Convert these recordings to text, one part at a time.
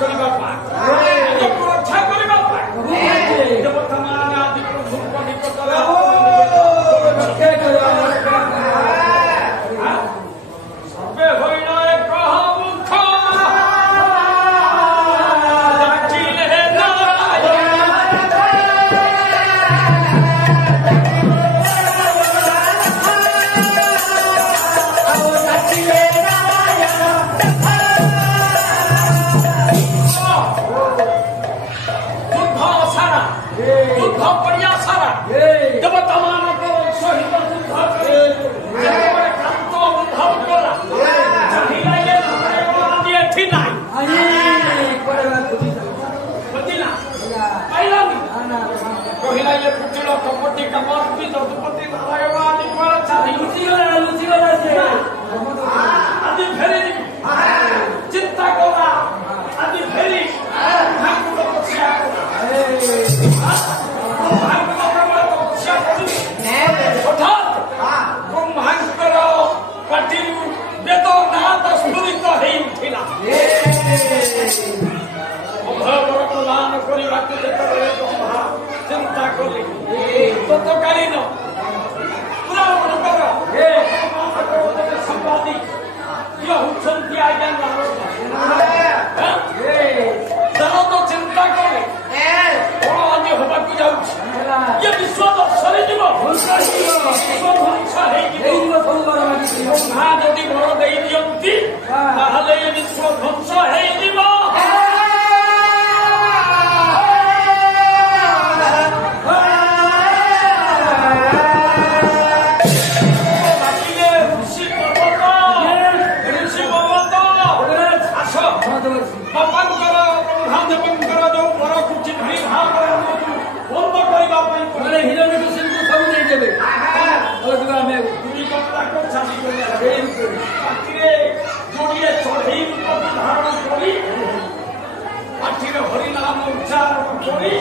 କରିବା ପାଇଁ ନିଜକୁ ରକ୍ଷା କରିବା ପାଇଁ ଦେବତାମାନେ ଆଜି ପ୍ରଭୁଙ୍କ ନିକଟରେ ରକ୍ଷା କରିବା ସର୍ବେ ହଇଣ ଏକ ମୁଖ ଡାକିଲେ ଯୁଦ୍ଧ ପଡ଼ିଆ ସାରା ଦେବତାମାନଙ୍କର ସହିତ ଯୁଦ୍ଧ କରି ଯେତେବେଳେ କ୍ରାନ୍ତ ଅନୁଭବ କଲା ଆଜି ଏଠି ନାହିଁ ବୁଝିଲା ପାଇଲାନି କହିଲା ଇଏ କୁଟିଳ କପଟି କାମର୍ପି ଯଦୁପତି ନାରାୟଣ ଆଜି କୁଆଡ଼େ ଚାଲି ଲୁଚିଗଲା ଆଜି ଫେରି ଚିନ୍ତା କଲା ଆଜି ଫେରି ଠାକୁର ବସିଆ ବ୍ରହ୍ମାଙ୍କର ପାଟିରୁ ବେଦନାଦ ସ୍ଫୁରିତ ହେଇଉଠିଲା ଅଭୟବର ପ୍ରଦାନ କରିବାକୁ ଯେତେବେଳେ ବ୍ରହ୍ମା ଚିନ୍ତା କଲେ ତତ୍କାଳୀନ ପୁରା ମନଙ୍କର ସମ୍ବାଦୀ ଇଏ ହେଉଛନ୍ତି ଆଜ୍ଞା ନାରଦ ଚିନ୍ତା କଲେ କଣ ଆଜି ହବାକୁ ଯାଉଛି ଇଏ ବିଶ୍ୱ ସରିଯିବ ବ୍ରହ୍ମା ଯଦି ବର ଦେଇ ଦିଅନ୍ତି ତାହେଲେ ଏ ବିଶ୍ୱ ଧ୍ୱଂସ ହେଇଯିବ ବାପାଙ୍କର ବ୍ରହ୍ମାଦେବଙ୍କର ଯୋଉ ବରକୁ ଚିହ୍ନି ଭାବରେ ବନ୍ଦ କରିବା ପାଇଁ ହିରଣ୍ୟକଶିପୁଙ୍କୁ ସବୁ ଦେଇଦେବେ ଆମେ ପାଟିରେ ଯୋଡ଼ିଏ ଚଢ଼େଇ ରୂପକୁ ଧାରଣ କରି ପାଟିରେ ହରିନାମ ଉଚ୍ଚାରଣ କରି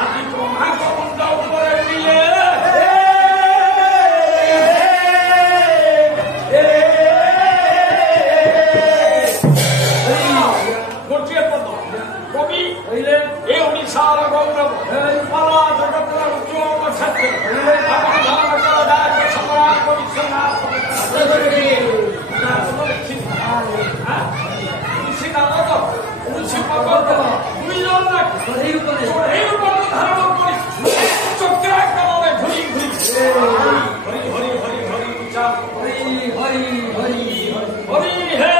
ଆଜି ବ୍ରହ୍ମାଙ୍କ ମୁଣ୍ଡ ଉପରେ ଉଠିଲେ ଗୋଟିଏ ପଦ କବି କହିଲେ ଏ ଓଡ଼ିଶାର ଗୌରବ ପାଲା ଜଗତର ଉଜ୍ଜ୍ୱଳ ଋଷି ନାରଦ ଋଷି ପର୍ବତ ଦୁଇ ଜଣ ଧାରଣ କରି ଚକ୍ରାକାରରେ ଘୁରି ଘୁରି ହରି ହରି ହରି ହରି ହରି ହରି ହରି ହରି ହେ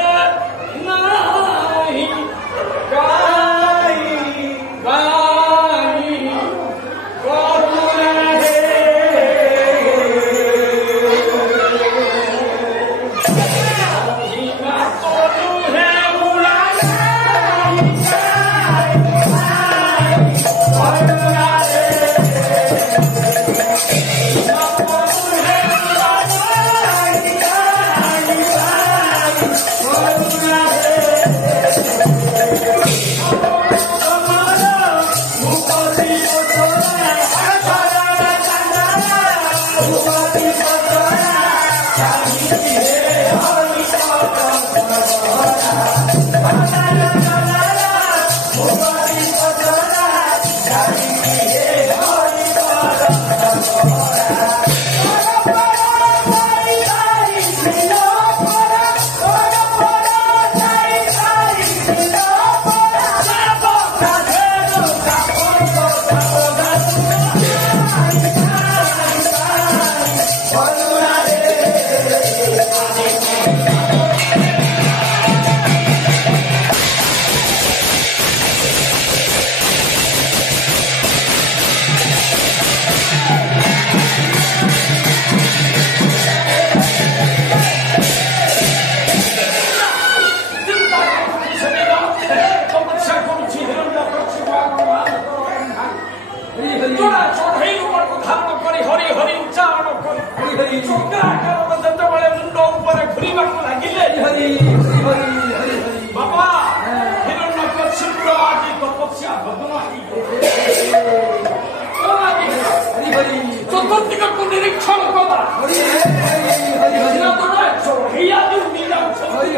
ନାହିଁ ଯେତେବେଳେ ମୁଣ୍ଡ ଉପରେ ଘୁରିବାକୁ ଲାଗିଲେ ବାବା ହିରଣ୍ୟକଶିପୁର ଆଜି ତପସ୍ୟା ଭଗ୍ନ ଚତୁର୍ଦିଗକୁ ନିରୀକ୍ଷଣ କଲା ଚଢ଼େଇ ଆଜି ଉଡ଼ି ଯାଉଛନ୍ତି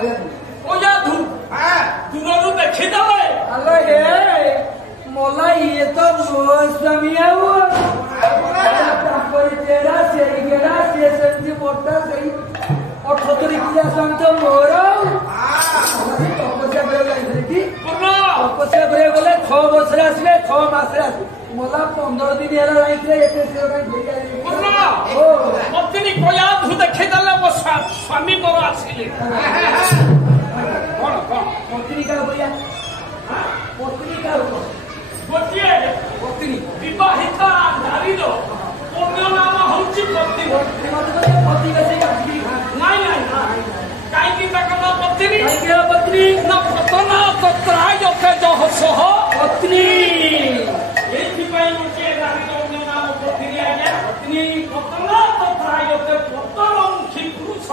ଓଜା ଦୂରରୁ ଦେଖିଦେଲେ ଆଲୋ ହେ ମଲା ଇଏ ତ ମୋ ସ୍ୱାମୀ ଆଉ ତାଙ୍କରି ଚେହେରା ସେଇ ଗେରା ସିଏ ସେମିତି ମୋଟା ସେଇ 78 କିଲୋ ସ୍ୱାମୀ ତ ମୋର ତପସ୍ୟା କରିବାକୁ ଯାଇଥିଲେ କି ତପସ୍ୟା କରିବାକୁ ଗଲେ 6 ବର୍ଷରେ ଆସିବେ 6 ମାସରେ ଆସିବେ ମଲା 15 ଦିନ ହେଲା ଯାଇଥିଲେ ଏତେ ପତ୍ନୀ କୟାଧୁ ଦେଖିଦେଲେ ମୋ ସ୍ୱାମୀ ମୋର ଆସିଲେ କଣ ପତ୍ନୀ କାହା ଭଳିଆ ପତ୍ନୀ କାହା ଗୋଟିଏ ପତ୍ନୀ ବିବାହିତା ନାରୀର ଅନ୍ୟ ନାମ ହଉଛି ପତ୍ନୀ ନାଇଁ କାହିଁକି ତାଙ୍କ ନାଁ ପତ୍ନୀ ପତ୍ନୀ ନା ପତନା ତତ୍ରାୟତେ ଯହସଃ ପତ୍ନୀ ଏଇଥିପାଇଁ ଗୋଟିଏ ନାରୀର ଅନ୍ୟ ନାମ ପତ୍ନୀ ଆଜ୍ଞା ପତ୍ନୀ ପତନା ତତ୍ରାୟତେ ପତନମୁଖୀ ପୁରୁଷ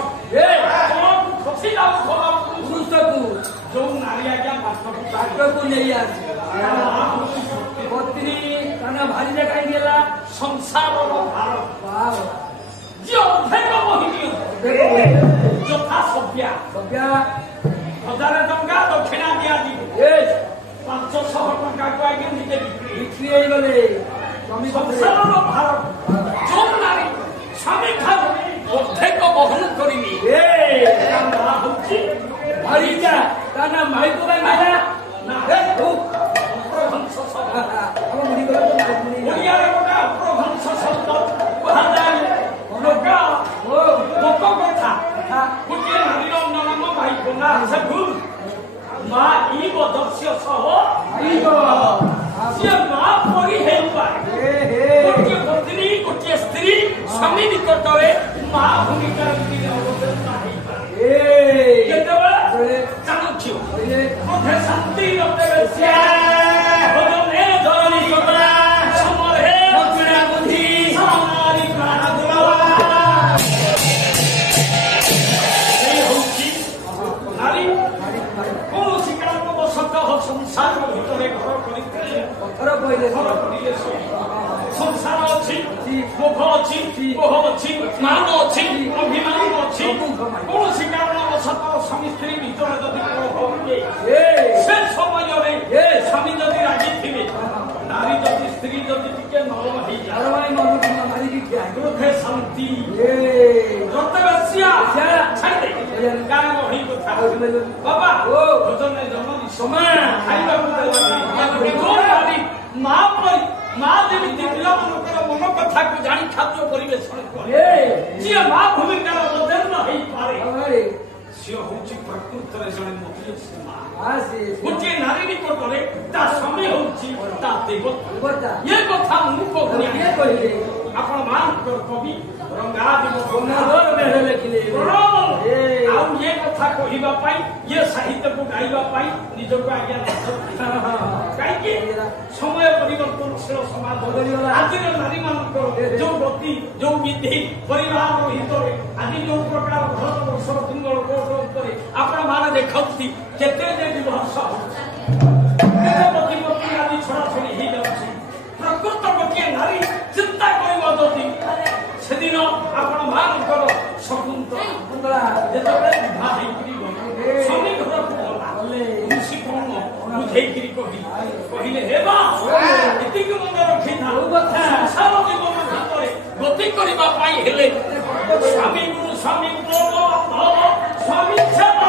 ତଳକୁ ଖସି ଯାଉ ପୁରୁଷକୁ ଯୋଉ ନାରୀ ଆଜ୍ଞା ପାଠକୁ ନେଇ ଆସେ ପତ୍ନୀ ତାଙ୍କ ଭାରିରେ କାହିଁକି ହେଲା ସଂସାରର ଭାର ଯିଏ ଅର୍ଦ୍ଧେକ ବହିନିଅ ଯଥା ସଭ୍ୟା 1000 ଟଙ୍କା ଦକ୍ଷିଣା ଦିଆଯିବ 500 ଟଙ୍କାକୁ ଆଜ୍ଞା ନିଜେ ବିକ୍ରି ହେଇଗଲେ ସଂସାରର ଭାର ଯୋଉ ନାରୀ ସ୍ୱାମୀ ଠାରୁ ଅର୍ଦ୍ଧେକ ବହନ କରିନି ହଉଛି ଭାରିଟା ତା ନା ମାଇକୁ ଭାଇ ମାଇଲା ଓଡ଼ିଆରେ ଗୋଟେ ଅପ୍ରଭଂଶ ଶବ୍ଦ କୁହାଯାଏ ଲୋକ କଥା ଗୋଟିଏ ନାରୀର ଅନ୍ୟ ନାମ ମାଇକ ନା ସେ ଭୁଲ ମା ଇ ବଦସ୍ୟ ସହ ସିଏ ମା ପରି ହେଇପାରେ ଗୋଟିଏ ପତ୍ନୀ ଗୋଟିଏ ସ୍ତ୍ରୀ ସ୍ୱାମୀ ନିକଟରେ ମା ଭୂମିକାରେ ଅବତୀର୍ଣ୍ଣ ହେଇପାରେ କେତେବେଳେ ଚାଣକ୍ୟ ବୋଧେ ଶାନ୍ତି ରତେବେ ଭଜନେ ଧରଣୀ କମଳା ସମରେ ଦକ୍ଷିଣା ବୁଦ୍ଧି ସମାରି ପ୍ରାଣ ହଉଛି ନାରୀ କୌଣସି କାରଣବଶତଃ ସଂସାର ଭିତରେ ଘର କରିଥିଲେ ସଂସାର ଅଛି ମୋହ ଅଛି ମୋହ ଅଛି ମାନ ଅଛି ଅଭିମାନ ଅଛି କୌଣସି କାରଣବଶତଃ ସ୍ୱାମୀ ସ୍ତ୍ରୀ ଭିତରେ ଯଦି ହୁଏ ସେ ସମୟରେ ସ୍ୱାମୀ ଯଦି ରାଗିଥିବେ ନାରୀ ଯଦି ସ୍ତ୍ରୀ ଯଦି ଟିକେ ନରମ ହେଇଯାଏ ଶାନ୍ତି ବାବା ଭୋଜନରେ ଜନନୀ ସମୟ ଖାଇବାକୁ ମା ପରି ମା ଯେମିତି ପିଲାମାନଙ୍କର ମନ କଥାକୁ ଜାଣି ଖାଦ୍ୟ ପରିବେଷଣ କରେ ଯିଏ ମା ଭୂମିକାର ଅବତୀର୍ଣ୍ଣ ହେଇପାରେ ସିଏ ହଉଛି ପ୍ରକୃତରେ ଜଣେ ମହିଳା ମା ଗୋଟିଏ ନାରୀ ନିକଟରେ ତା ସ୍ୱାମୀ ହଉଛି ତା ଦେବତା ଏ କଥା ମୁଁ କହୁନି ଆପଣ ମାନଙ୍କର କବି ଆଉ ଏ କଥା କହିବା ପାଇଁ ଏ ସାହିତ୍ୟକୁ ଗାଇବା ପାଇଁ ନିଜକୁ ଆଜ୍ଞା କାହିଁକି ସମୟ ପରିବର୍ତ୍ତନଶୀଳ ସମାଜ ଆଜିର ନାରୀ ମାନଙ୍କର ଯୋଉ ଗତି ଯୋଉ ବିଧି ପରିବାର ହିତରେ ଆଜି ଯୋଉ ପ୍ରକାର ଭାରତ ବର୍ଷର ତୁଙ୍ଗଳ କୋଟ ଉପରେ ଆପଣ ମାନେ ଦେଖନ୍ତି କେତେ ଯେ ବିଭତ୍ସ କେତେ ପ୍ରତିପତ୍ତି ଆଜି ଛଡ଼ାଛଡ଼ି ହେଇଯାଉଛି ପ୍ରକୃତ ଗୋଟିଏ ନାରୀ ଚିନ୍ତା କରିବ ଯଦି ସେଦିନ ଆପଣ ମାନଙ୍କର ଶକୁନ୍ତଳା ଯେତେବେଳେ ବିବାହ ହେଇକିରି ସ୍ୱାମୀ ଘରକୁ ଗଲା ଋଷି କଣ ବୁଝେଇକିରି କହିଲେ ହେବା ଏତିକି ମନେ ରଖିଥା ସଂସାର ଜୀବନ ଭିତରେ ଗତି କରିବା ପାଇଁ ହେଲେ ସ୍ୱାମୀ ଗୁରୁ ସ୍ୱାମୀ ସ୍ୱାମୀ ସେବା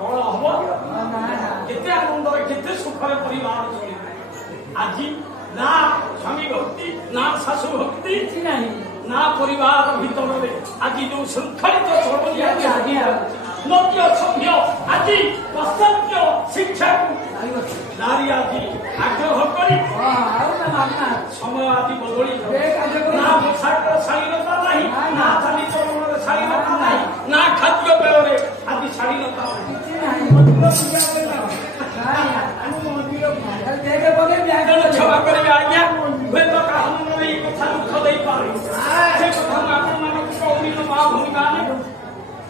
କଣ ହବ କେତେ ଆନନ୍ଦରେ କେତେ ସୁଖରେ ପରିବାର ଚଳିବେ ଆଜି ନା ସ୍ୱାମୀ ଭକ୍ତି ନା ଶାଶୁ ଭକ୍ତି କିଛି ନାହିଁ ନା ପରିବାର ଭିତରରେ ଆଜି ଯୋଉ ଶୃଙ୍ଖଳିତ ଚଳଣି ନବ୍ୟ ସଭ୍ୟ ଆଜି ପାଶ୍ଚାତ୍ୟ ଶିକ୍ଷାକୁ ନାରୀ ଆଜି ଆଗ୍ରହ କରି ସମୟ ଆଜି ବଦଳି ନା ପୋଷାକର ଶାଳୀନତା ନାହିଁ ନା ଚାଲିଚଳନରେ ଶାଳୀନତା ନାହିଁ ନା ଖାଦ୍ୟ ପେୟରେ ଆଜି ଶାଳୀନତା କ୍ଷମା କରିବେ ଆଜ୍ଞା ହୁଏତ କାହା ମନରେ ଏଇ କଥା ଦୁଃଖ ଦେଇପାରେ ସେ କଥା ମୁଁ ଆପଣମାନଙ୍କୁ କହୁନି ମା ଭୂମିମାନେ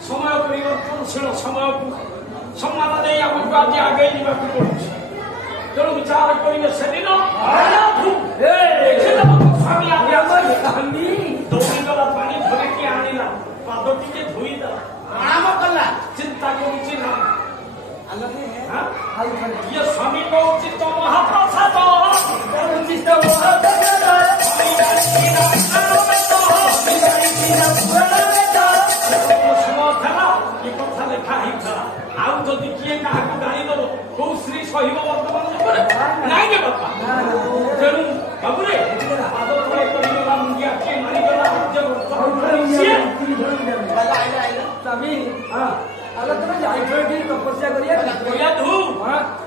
ସମୟ ପରିବର୍ତ୍ତନଶୀଳ ସମୟକୁ ସମ୍ମାନ ଦେଇ ଆମକୁ ଆଜି ଆଗେଇ ଯିବାକୁ ପଡୁଛି ତେଣୁ ବିଚାର କରିବେ ସେଦିନ ସ୍ୱାମୀ ଦୌଡ଼ିଗଲା ପାଣି ଧରିକି ଆଣିଲା ପାଦ ଟିକେ ଧୋଇଦେଲା ଆରାମ କଲା ଚିନ୍ତା କରୁଛି ନା ଇଏ ସ୍ୱାମୀ କହୁଛି ତ ମହାପ୍ରସାଦ କଥା ଲେଖା ହେଇଥିଲା ଆଉ ଯଦି କିଏ କାହାକୁ ଗାଳିଦବ କୋଉ ସ୍ତ୍ରୀ ସହିବ ବର୍ତ୍ତମାନ ଯୁଗରେ ନାଇଁ ରେ ବାପା ତେଣୁ ବାବୁରେ ପାଦ ତଳେ କରିଗଲା ମୁଣ୍ଡିଆ କିଏ ମାରିଗଲା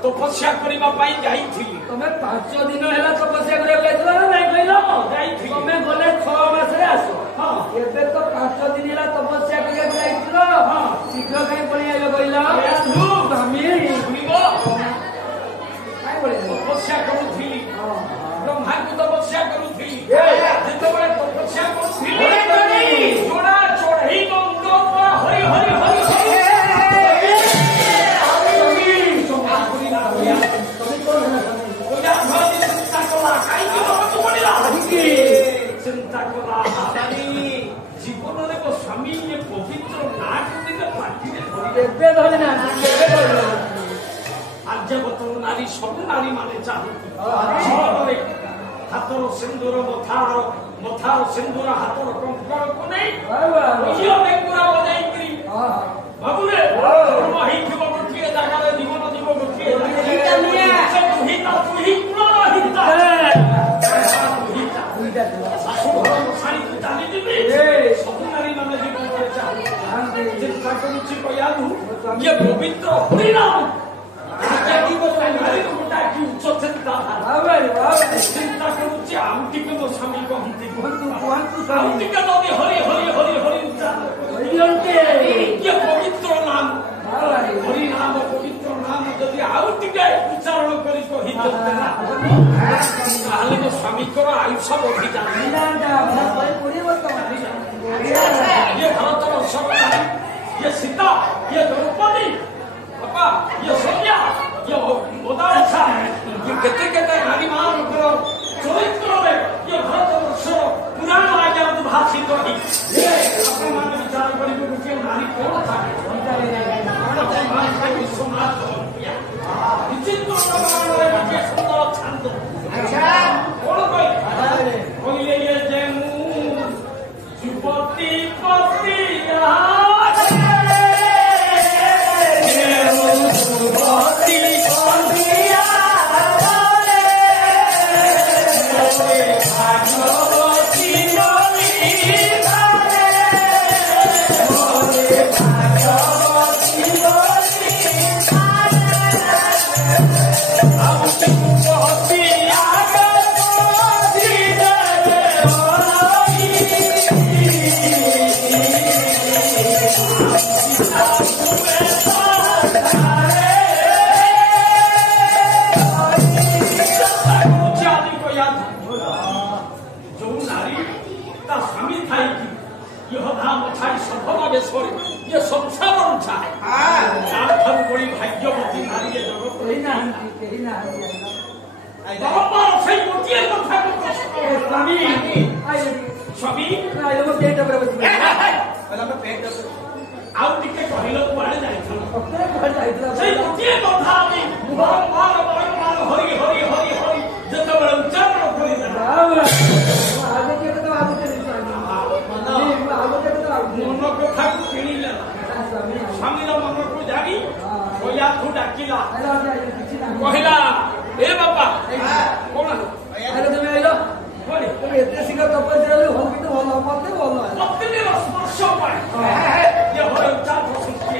ତପସ୍ୟା କରିବା ପାଇଁ ଯାଇଥିଲି ତମେ 5 ଦିନ ହେଲା ତପସ୍ୟା କରିବାକୁ ଯାଇଥିଲ ନା ନାଇଁ କହିଲ ଯାଇଥିଲି ତମେ ଗଲେ 6 ମାସରେ ଆସ ଏବେ ତ 5 ଦିନ ହେଲା ତପସ୍ୟା କରିବାକୁ ଯାଇଥିଲ ଶୀଘ୍ର କାଇଁ ପଳେଇ ଆଇଲ କହିଲ ତପସ୍ୟା କରୁଥିଲି ବ୍ରହ୍ମାଙ୍କୁ ତପସ୍ୟା କରୁଥିଲି ଯେତେବେଳେ ତପସ୍ୟା କରୁଥିଲି ଚୋଡ଼ା ଚଢ଼େଇ ଗନ୍ଧ ହରି ହରି ହରି ଚିନ୍ତା କଲା ଜୀବନରେ ମୋ ସ୍ୱାମୀ ଇଏ ପବିତ୍ର ନାକୁ ଦିନେ ପାଟିରେ ଏବେ ଧରି ନା ଆର୍ଯ୍ୟବତର ନାରୀ ସବୁ ନାରୀ ମାନେ ଚାହାନ୍ତି ସହରରେ ହାତର ସିନ୍ଦୁର ମଥାର ସିନ୍ଦୁର ହାତର କଙ୍କଣକୁ ନେଇ ଝିଅ ବେଙ୍ଗୁରା ବନେଇକିରି ବାବୁରେ ଜନ୍ମ ହେଇଥିବ ଗୋଟିଏ ଜାଗାରେ ଜୀବନ ଯିବ ଗୋଟିଏ ଶାଶୁଘର ଶାଢ଼ୀକୁ ଚାଲିଯିବି ସବୁ ନାରୀ ମାନେ ଜୀବନରେ ଚାହାନ୍ତି ଚିନ୍ତା କରୁଛି କହିବାକୁ ଇଏ ପବିତ୍ର ହରିନାମ ଚିନ୍ତା କରୁଛି ଆଉ ଟିକେ ମୋ ସ୍ୱାମୀ କହନ୍ତି ଆଉ ଟିକେ ଯଦି ହରି ହରି ହରି ହରି ଇଏ ପବିତ୍ର ନାମ ହରି ନାମ ପବିତ୍ର ନାମ ଯଦି ଆଉ ଟିକେ ଉଚ୍ଚାରଣ କରି କହିଥାନ୍ତେ ତାହେଲେ ମୋ ସ୍ୱାମୀଙ୍କର ଆୟୁଷ ବଢିଯାଏ ଇଏ ଭାରତର ସରକାର ଇଏ ସୀତା ଇଏ ଦ୍ରୌପଦୀ ବାପା ଇଏ ସନ୍ଧ୍ୟା ଇଏ ମଦାଳସା ଇଏ କେତେ କେତେ ନାରୀ ମାନଙ୍କର ଚରିତ୍ରରେ ଇଏ ଭାରତବର୍ଷର ପୁରାଣ ଆଜ୍ଞା ଉଦ୍ଭାସିତ ଆପଣମାନେ ବିଚାର କରିବେ ଗୋଟିଏ ନାରୀ କଣ ଥାଏ ସମାଜ ବିଚିତ୍ର ଗୋଟିଏ ସୁନ୍ଦର ଛାନ୍ଦ କଣ କହିଲେ ଇଏ ଯେ ମୁଁ ଯୁବତୀ ପତି ଆଉ ଟିକେ କହିଲ କୁଆଡେ ଯାଇଥିଲ ସେଇ ଗୋଟିଏ କଥା ଆମେ ବାରମ୍ବାର ହରି ହରି ହରି ହରି ଯେତେବେଳେ ଉଚ୍ଚାରଣ କରିଦେଲା ମନ କଥାକୁ କିଣିଲେ ସ୍ୱାମୀର ମନକୁ ଜାଣି କହିଲା ତୁ ଡାକିଲା କିଛି ନାହିଁ କହିଲା ଏ ବାପା କଣ ଆରେ ତୁମେ ଆଇଲ କଣ তুমি এতে শীঘ্র তপস্যা হলে হল কিন্তু ভালো মতে ভালো হয় ଅଗ୍ନିର ସ୍ପର୍ଶ ପାଇଁ ଇଏ ହର ଚାପ ସୃଷ୍ଟି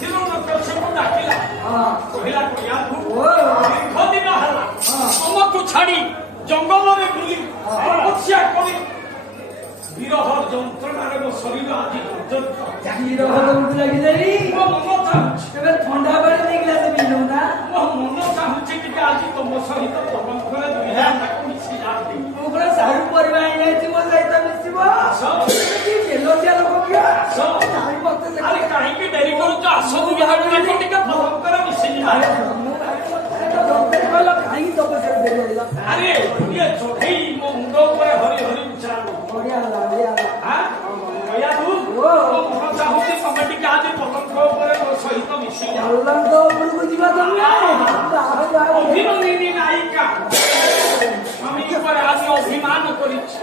ହିରଣ୍ୟକଶ୍ୟପ ଡାକିଲା କହିଲା କହିଲା ତୁ ଦୀର୍ଘଦିନ ହେଲା ତମକୁ ଛାଡି ଜଙ୍ଗଲରେ ବୁଲି ତପସ୍ୟା କରି ବିରହ ଯନ୍ତ୍ରଣାରେ ମୋ ଶରୀର ଆଜି ପର୍ଯ୍ୟନ୍ତ বিরহ তোমাকে লাগিলেই ମୋ ମନ ଚାହୁଁଛି এবার ঠান্ডা পানি দিয়ে গ্লাসে পিলো না ମୋ ମନ ଚାହୁଁଛି ଟିକେ ଆଜି ତମ ସହିତ ତମ ଘରେ ଦୁଇ ହାତକୁ ମିଶି ଯାଆନ୍ତି ওগুলো সারু পরিবা আইনাইছি মো যাইতা মিশিব কি বেলটিয়া লোক কি আমি মতে ଆରେ କାହିଁକି ଡେରି କରୁଛ ଆସ ଦୁଇ ହାତକୁ ଟିକେ ପରମ୍ପରା ମିଶି ଯିବା କାହିଁକି ତପସ୍ୟା ଦେଇ ରହିଲା ଆରେ ଇଏ ଚଢେଇ ମୋ ମୁଣ୍ଡ ଉପରେ ହରି ହରି ଉଚ୍ଚାରଣ ବଢିଆ ହେଲା ବଢିଆ ହେଲା କହିଲା ତୁ ମୋ ମନ ଚାହୁଁଛି ତମେ ଟିକେ ଆଜି ପଲଙ୍କ ଉପରେ ମୋ ସହିତ ମିଶି ଯାଅ ଅଲଙ୍ଗ ଉପରକୁ ଯିବା ତମେ ଅଭିମନ୍ୟୁ ନାୟିକା ସ୍ୱାମୀ ଉପରେ ଆଜି ଅଭିମାନ କରିଛି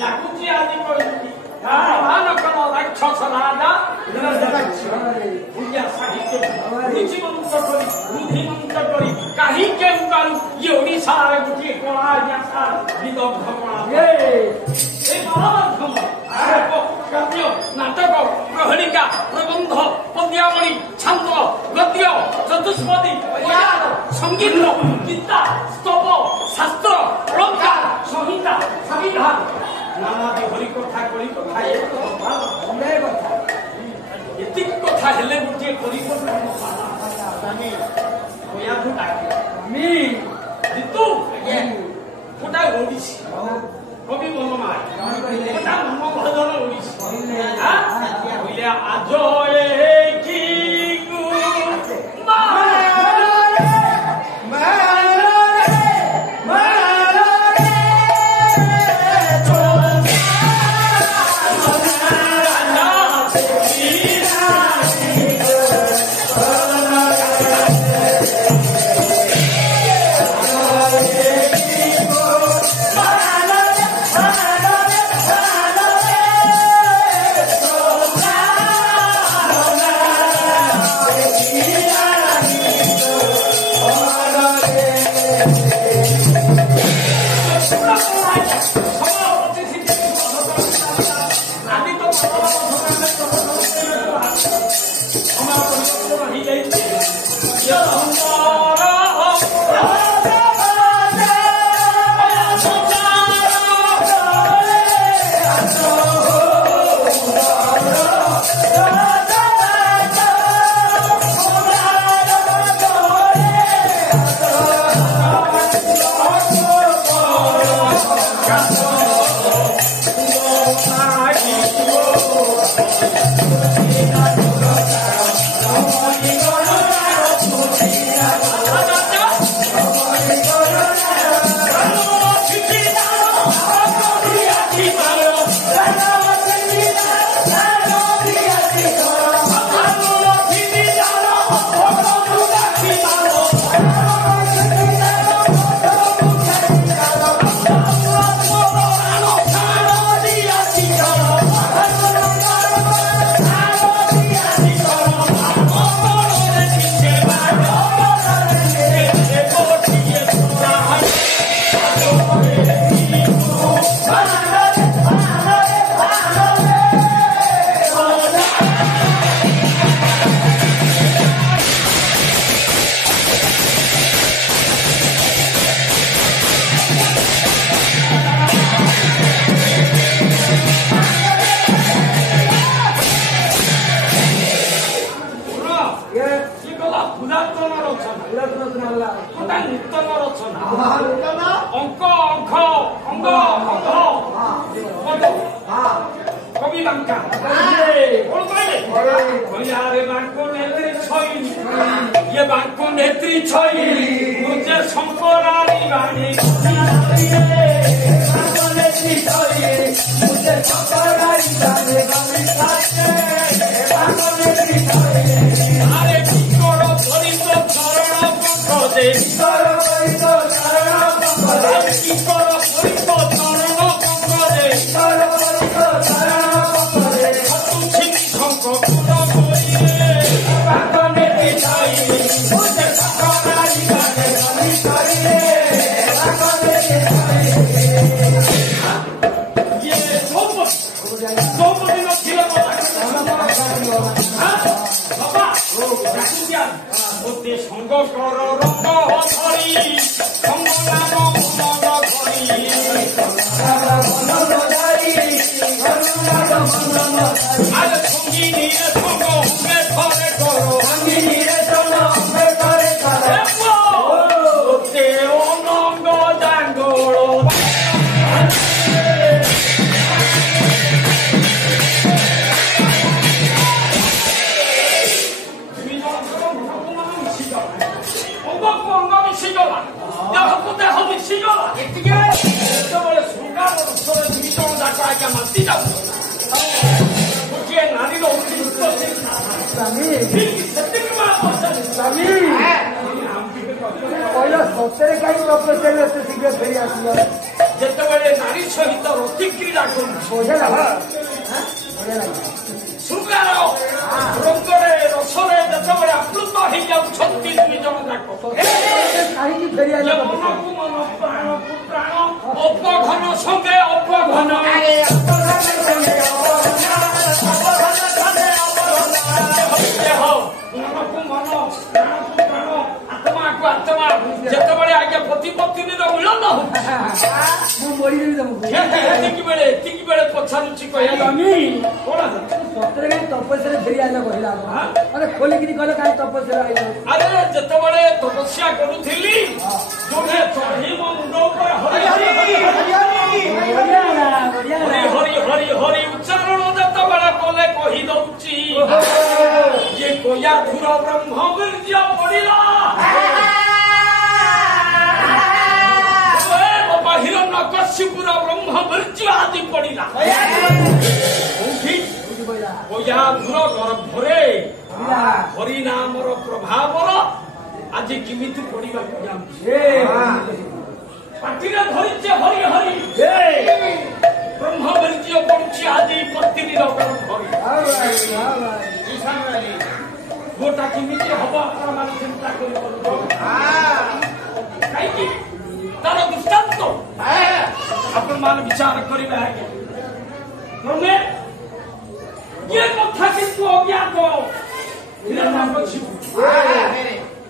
ଡାକୁଛି ଆଜି କହିଛି ଅଭିମାନ କର ରାକ୍ଷସ ରାଜା ସାହିତ୍ୟ ରୁଚିମନ୍ତ କରି ବୁଦ୍ଧିମନ୍ତ କରି କାହିଁ କେଉଁ କାଳୁ ଇଏ ଓଡ଼ିଶାର ଗୋଟିଏ କଳା ବିଦଗ୍ଧ କଳା এই মহামাধ্যম কাব্য নাটক প্রহরিকা প্রবন্ধ পদ্যাবলী ছন্দ গদ্য চতুষ্পদী সঙ্গীত গীতা স্তব শাস্ত্র অলঙ্কার সংহিতা সংবিধান নানাদি হরি কথা করি কথা এতিক কথা হেলে গোটিয়ে পরিপূর্ণ আমি কয়াঠু ডাকি আমি ঋতু ওটা ওড়িশি কবি মনোমায় ওটা মনোভজন ওড়িশি কইলে আজ কি Hey! হতে সঙ্গ কর রঙ্গ ধরি সঙ্গ নাম মন ধরি আরে সঙ্গী নিয়ে সঙ্গ হুমে ধরে করো সঙ্গী নিয়ে সঙ্গ হুমে ধরে করো হতে অনঙ্গ ডাঙ্গল ଯେତେବେଳେ ନାରୀ ସହିତ ରତି କ୍ରୀଡ଼ା ଶୃଙ୍ଗାର ରଙ୍ଗରେ ରସରେ ଯେତେବେଳେ ଆପ୍ଲୁତ ହେଇଯାଉଛନ୍ତି ଦୁଇ ଜଣ ଯାକ ମନକୁ ମନ ପ୍ରାଣକୁ ପ୍ରାଣ ଅପଘନ ସଙ୍ଗେ ଅପଘନ ମନକୁ ମନ ପ୍ରାଣକୁ ପ୍ରାଣ ଆତ୍ମାକୁ ଆତ୍ମା ଯେତେବେଳେ ଆଜ୍ଞା ପତି ପତ୍ନୀର ମିଳନ ଏତିକି ବେଳେ ପଛାରୁଛି କହିବା ସତରେ ତପସ୍ୟାରେ ଫେରି ଆସିଲା କହିଲା ଆରେ ଖୋଲିକିରି କହିଲେ କାହିଁ ତପସ୍ୟା ଆରେ ଯେତେବେଳେ ତପସ୍ୟା କରୁଥିଲି ଯୋଉଠି ଚଢିବ ମୁଣ୍ଡ ଉପରେ ହରି ହରି ହରି ହରି ଉଚ୍ଚାରଣ ଯେତେବେଳେ କଲେ କହି ଦଉଛି ଇଏ କୟାଧୁର ବ୍ରହ୍ମ ବୀର୍ଯ୍ୟ ପଡ଼ିଲା ହିରଣ୍ୟ କଶ୍ୟପର ବ୍ରହ୍ମ ବୀର୍ଯ୍ୟ ଆଦି ପଡ଼ିଲା କୟାଧୁର ଗର୍ଭରେ ହରିନାମର ପ୍ରଭାବର ଆଜି କେମିତି ପଡ଼ିବାକୁ ଯାଉଛି ପାଟିରେ ଧରିଛେ ହରି ହରି ବ୍ରହ୍ମ ବୀର୍ଯ୍ୟ ପଡୁଛି ଆଜି ପତ୍ନୀର ଗର୍ଭରେ ଗୋଟା କେମିତି ହବ ଆପଣମାନେ ଚିନ୍ତା କରିପାରୁଛ କାହିଁକି ତାର ଦୃଷ୍ଟାନ୍ତ ଆପଣମାନେ ବିଚାର କରିବେ ଆଜ୍ଞା କ୍ରମେ କିଏ କଥା କିନ୍ତୁ ଅଜ୍ଞାତ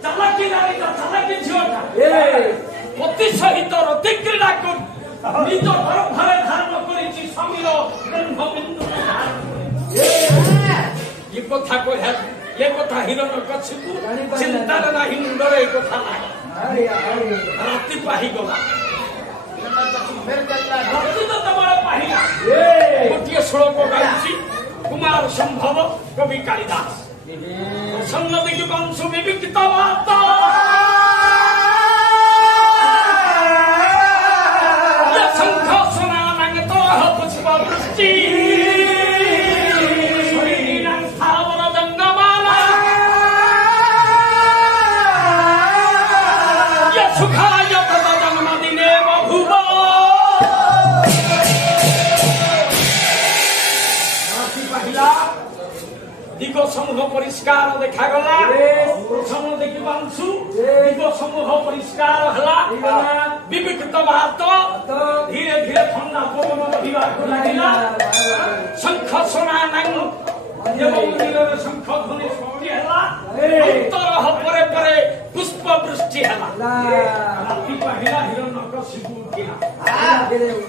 ଚାଲାକି ନାରୀଟା ଚାଲାକି ଝିଅଟା ପତି ସହିତ ରତି କ୍ରୀଡ଼ା କରି ନିଜ ଗର୍ଭରେ ଧାରଣ କରିଛି ସ୍ୱାମୀର ବ୍ରହ୍ମବିନ୍ଦୁ ଏ କଥା କହିବା ଏ କଥା ହିରଣ୍ୟ କଶ୍ୟପ ଚିନ୍ତାରେ ନାହିଁ ମୁଣ୍ଡରେ ଏ କଥା ନାହିଁ ରାତି ପାହିଗଲା ଯେତେବେଳେ ପାହିଲା ଗୋଟିଏ ଶ୍ଳୋକ ଗାଉଛି କୁମାର ସମ୍ଭବ କବି କାଳିଦାସ ପ୍ରସନ୍ନ ଦେଖି ବଂଶ ବିବିକ୍ତ ବାର୍ତ୍ତା ଶଙ୍ଖ ସୁନାନାଙ୍ଗ ତୋହ ପୁଷ୍ପ ବୃଷ୍ଟି ସ୍ଥାବର ଜଙ୍ଗମାଲା ସୁଖାୟ ତଦ ଜନ୍ମଦିନେ ବହୁବ ଦିଗ ସମୂହ ପରିଷ୍କାର ଦେଖାଗଲା ପ୍ରଥମ ଦେଖିବାଂଶୁ ଦିଗ ସମୂହ ପରିଷ୍କାର ହେଲା ବିବିକ୍ତ ବାତ ଧୀରେ ଧୀରେ ଥଣ୍ଡା ପବନ ବହିବାକୁ ଲାଗିଲା ଶଙ୍ଖ ସୁନାନାଙ୍ଗ ଦେବମନ୍ଦିରରେ ଶଙ୍ଖ ଧ୍ୱନି ସୃଷ୍ଟି ହେଲା ଅନ୍ତରହ ପରେ ପରେ ପୁଷ୍ପ ବୃଷ୍ଟି ହେଲା ରାତି ପାହିଲା ହିରଣ୍ୟ କଶ୍ୟପ ଉଠିଲା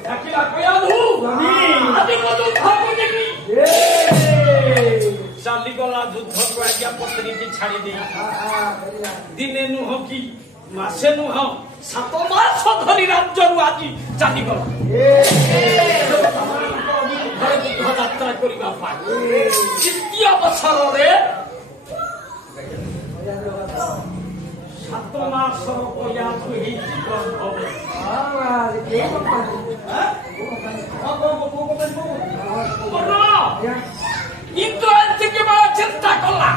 ଡାକିଲା କୟାଧୁ ଆଜି ମୋ ଯୁଦ୍ଧକୁ ଯିବି ଚାଲିଗଲା ଯୁଦ୍ଧକୁ ଆଜ୍ଞା ପତ୍ନୀକି ଛାଡ଼ି ଦେଇ ଦିନେ ନୁହଁ କି ମାସେ ନୁହଁ 7 ମାସ ଧରି ରାଜ୍ୟରୁ ଆଜି ଚାଲିଗଲା ଯୁଦ୍ଧ ଯାତ୍ରା କରିବା ପାଇଁ ଦ୍ୱିତୀୟ ବର୍ଷରେ 7 ମାସର କୟାଧୁ ହେଇଛି ଇନ୍ଦ୍ର ଏତିକି ବେଳେ ଚିନ୍ତା କଲା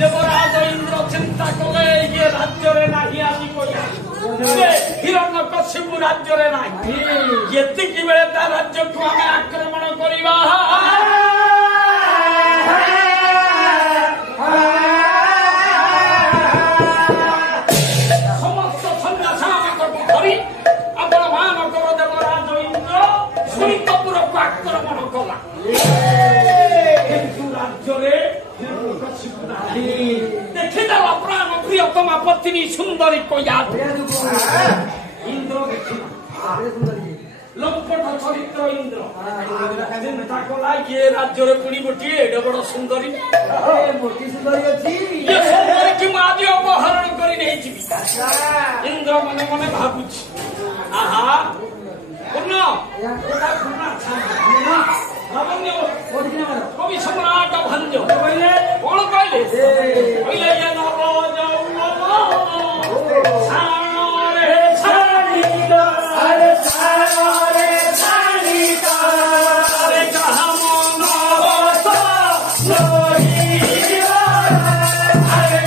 ଦେବରାଜ ଇନ୍ଦ୍ର ଚିନ୍ତା କଲେ ଇଏ ରାଜ୍ୟରେ ନାହିଁ ଆଜି ହିରଣ୍ୟ କଶ୍ୟପ ରାଜ୍ୟରେ ନାହିଁ ଏତିକି ବେଳେ ତା ରାଜ୍ୟକୁ ଆମେ ଆକ୍ରମଣ କରିବା ସମସ୍ତ ସନ୍ନ୍ୟାସମାନଙ୍କୁ ଧରି ଆପଣ ମାନଙ୍କର ଦେବରାଜ ଇନ୍ଦ୍ର ଶୋଣିତପୁରକୁ ଆକ୍ରମଣ କଲା। ରାଜ୍ୟରେ ଦେଖିଦେଲା ପ୍ରାଣ ପ୍ରିୟତମା ପତ୍ନୀ ସୁନ୍ଦରୀ କୟା ଇନ୍ଦ୍ର ଦେଖିଲା ଲମ୍ପଟ ଚରିତ୍ର ଇନ୍ଦ୍ର ଚିନ୍ତା କଲା କିଏ ରାଜ୍ୟରେ ପୁଣି ଗୋଟିଏ ଏଡେ ବଡ ସୁନ୍ଦରୀ କି ମୁଁ ଆଜି ଅପହରଣ କରି ନେଇଯିବି ଇନ୍ଦ୍ର ମନେ ମନେ ଭାବୁଛି ଆହା ପୂର୍ଣ୍ଣ କବି ସମ୍ରାଟ ଭଞ୍ଜ କହିଲେ କଣ କହିଲେ କହିଲେ ନବ ଯୌବନ ସାଣରେ ଛାଡ଼ିତ ଆରେ ସାଣରେ ଛାଡ଼ିତ ଆରେ ଯାହା ମନ ବସ ଲୋହିବ ଆରେ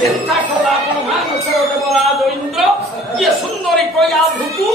চিন্তা কলা ইন্দ্র ইয়ে সুন্দরী কয়া ভূতু